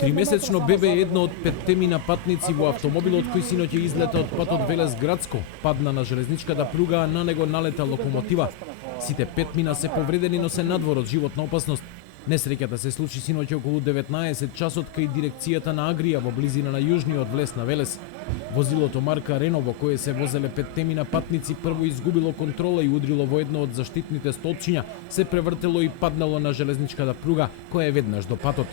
Тримесечно бебе е едно од 5 мина патници во автомобилот кој синоќа излета од патот Велес Градско, падна на железничката пруга, а на него налета локомотива. Сите 5 мина се повредени, но се надвор од животна опасност. Несреќата се случи синоќа околу 19 часот кај дирекцијата на Агрија во близина на јужниот влез на Велес. Возилото марка Рено во кое се возеле 5 мина патници прво изгубило контрола и удрило во едно од заштитните столпчиња, се превртело и паднало на железничката пруга, која е веднаш до патот.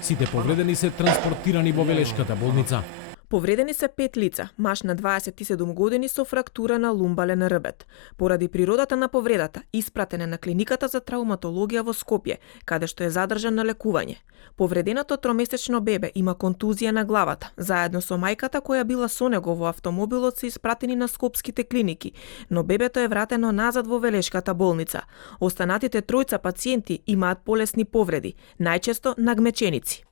Сите повредени се транспортирани во Велешката болница. Повредени се 5 лица, маж на 27 години со фрактура на лумбален рбет. Поради природата на повредата, испратен е на клиниката за травматологија во Скопје, каде што е задржан на лекување. Повреденото тромесечно бебе има контузија на главата, заедно со мајката која била со него во автомобилот се испратени на скопските клиники, но бебето е вратено назад во Велешката болница. Останатите тројца пациенти имаат полесни повреди, најчесто нагмеченици.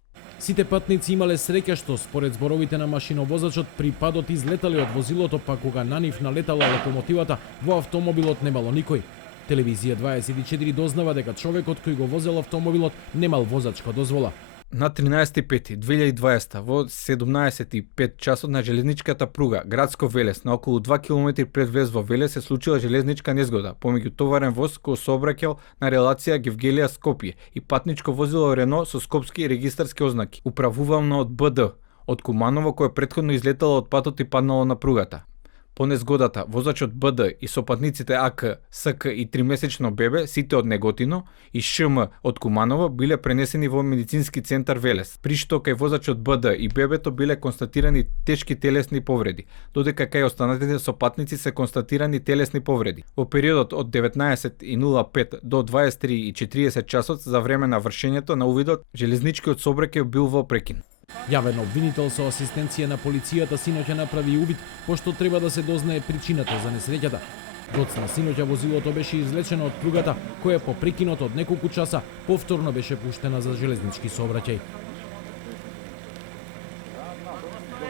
Сите патници имале среќа што, според зборовите на машиновозачот, при падот излетале од возилото, па кога на нив налетала локомотивата, во автомобилот немало никој. Телевизија 24 дознава дека човекот кој го возел автомобилот немал возачка дозвола. На 13.5.2020 во 17:05 часот на железничката пруга Градско Велес на околу 2 км пред влез во Велес се случила железничка незгода помеѓу товарен воз кој сообраќал на релација Гевгелија Скопје и патничко возило Рено со скопски регистарски ознаки, управувано од БД, од Куманово кој претходно излетало од патот и паднало на пругата. По незгодата, возачот БД и сопатниците АК, СК и 3-месечно бебе, сите од Неготино, и ШМ од Куманово, биле пренесени во медицински центар Велес, при што кај возачот БД и бебето биле констатирани тешки телесни повреди, додека кај останатите сопатници се констатирани телесни повреди. Во периодот од 19:05 до 23:40 часот за време на вршењето на увидот, железничкиот сообраќај бил во прекин. Јавен обвинител со асистенција на полицијата синоќа направи увид, пошто треба да се дознае причината за несреќата. Доцна синоќа возилото беше извлечено од пругата, која по прекинот од неколку часа повторно беше пуштена за железнички сообраќај.